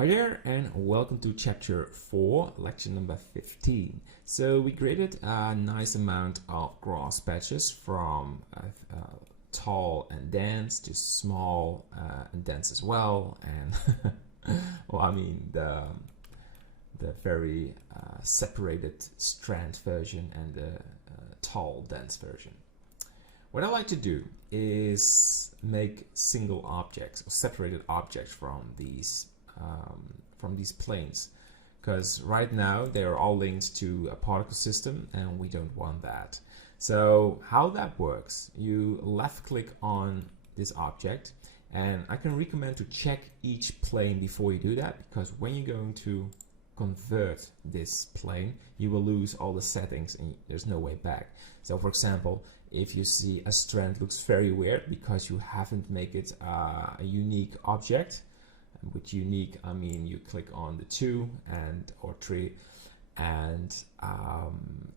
Hi there, and welcome to chapter 4, lecture number 15. So we created a nice amount of grass patches from tall and dense to small and dense as well, and well, I mean the very separated strand version and the tall dense version. What I like to do is make single objects or separated objects from these planes, because right now they're all linked to a particle system and we don't want that. So how that works, you left click on this object, and I can recommend to check each plane before you do that, because when you're going to convert this plane you will lose all the settings and there's no way back. So for example, if you see a strand looks very weird because you haven't made it a unique object. With unique, I mean you click on the 2 or 3, and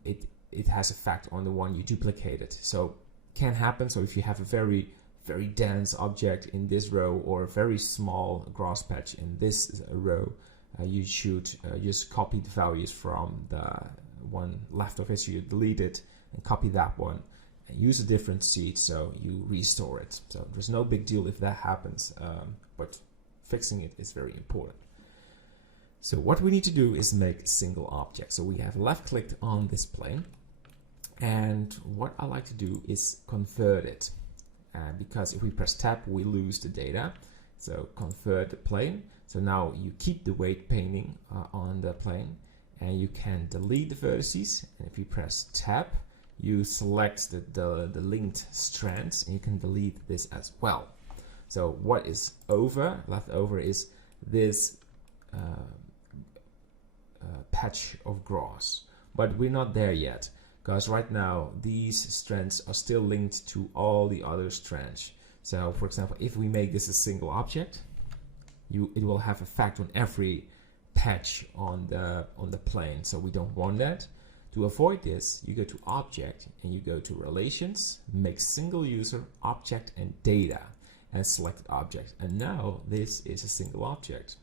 it has effect on the one you duplicated. So can happen. So if you have a very dense object in this row or a very small grass patch in this row, you should just copy the values from the one left of it. So you delete it and copy that one and use a different seed so you restore it. So there's no big deal if that happens, but fixing it is very important. So what we need to do is make a single object. So we have left clicked on this plane, and what I like to do is convert it, because if we press tab we lose the data. So convert the plane. So now you keep the weight painting on the plane, and you can delete the vertices, and if you press tab you select the linked strands, and you can delete this as well. So what is left over is this patch of grass, but we're not there yet, because right now these strands are still linked to all the other strands. So for example, if we make this a single object, it will have effect on every patch on the plane. So we don't want that. To avoid this, you go to object and you go to relations, make single user, object and data, and selected object, and now this is a single object.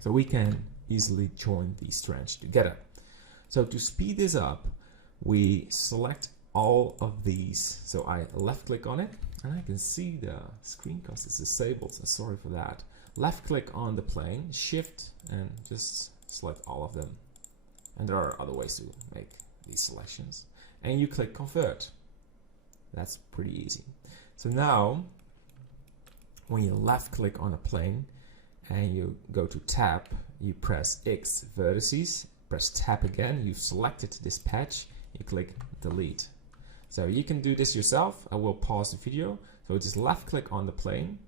So we can easily join these strands together. So to speed this up, we select all of these. So I left click on it, and I can see the screen because it's disabled, so sorry for that. Left click on the plane, shift, and just select all of them. And there are other ways to make these selections, and you click convert. That's pretty easy. So now when you left click on a plane and you go to tab, you press X vertices, press tab again, you've selected this patch, you click delete. So you can do this yourself. I will pause the video. So just left click on the plane,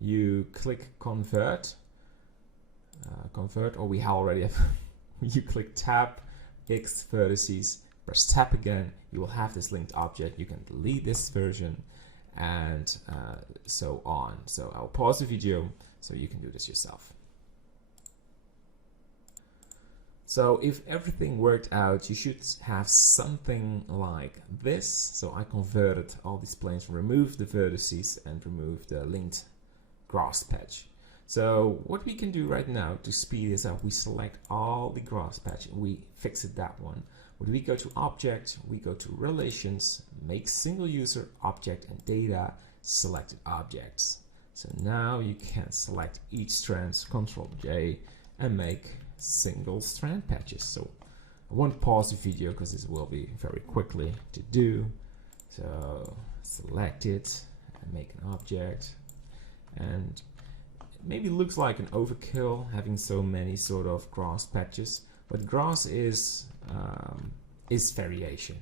you click convert, or we already have you click tab, X vertices, press tab again, you will have this linked object. You can delete this version, and so on. So I'll pause the video so you can do this yourself. So if everything worked out, you should have something like this. So I converted all these planes, removed the vertices and removed the linked grass patch. So what we can do right now to speed this up, we select all the grass patch and we fix it that one. When we go to object, we go to relations, make single user, object and data, selected objects. So now you can select each strand, Ctrl J, and make single strand patches. So I won't pause the video because this will be very quickly to do. So select it and make an object, and maybe looks like an overkill having so many sort of grass patches, but grass is variation.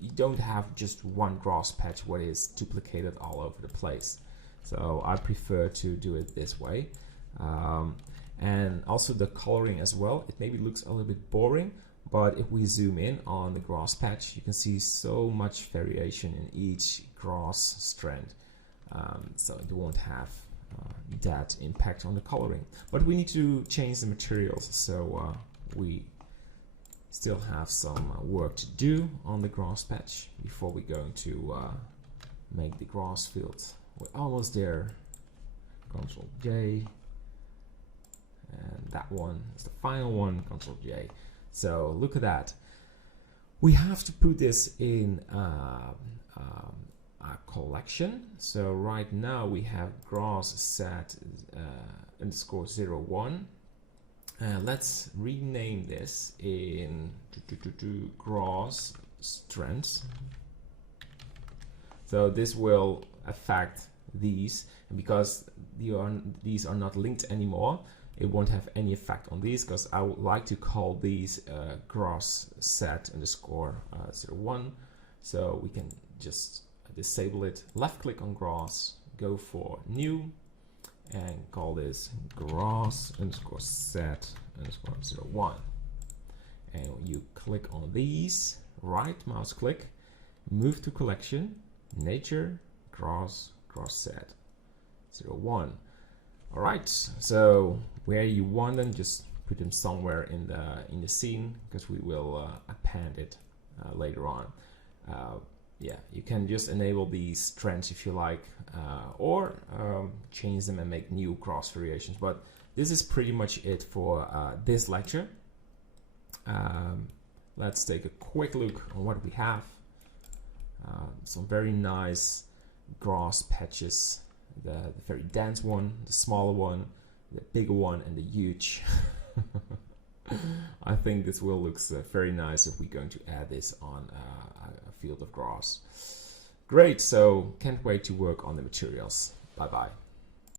You don't have just one grass patch what is duplicated all over the place. So I prefer to do it this way. And also the coloring as well. It maybe looks a little bit boring, but if we zoom in on the grass patch, you can see so much variation in each grass strand. So it won't have that impact on the coloring, but we need to change the materials, so we still have some work to do on the grass patch before we're going to make the grass field. We're almost there. Ctrl J, and that one is the final one, Control J. So look at that. We have to put this in a collection. So right now we have gross set underscore 01. Let's rename this in gross strengths. So this will affect these, and because these are not linked anymore, it won't have any effect on these, because I would like to call these gross set underscore 01. So we can just disable it, left click on gross, go for new, and call this gross underscore set underscore 01. And you click on these, right mouse click, move to collection, nature, gross set 01. All right, so where you want them, just put them somewhere in the scene, because we will append it later on. Yeah, you can just enable these trends if you like, or change them and make new cross variations. But this is pretty much it for this lecture. Let's take a quick look on what we have. Some very nice grass patches. The very dense one, the smaller one, the bigger one, and the huge. I think this will look very nice if we're going to add this on a field of grass. Great, so can't wait to work on the materials. Bye bye.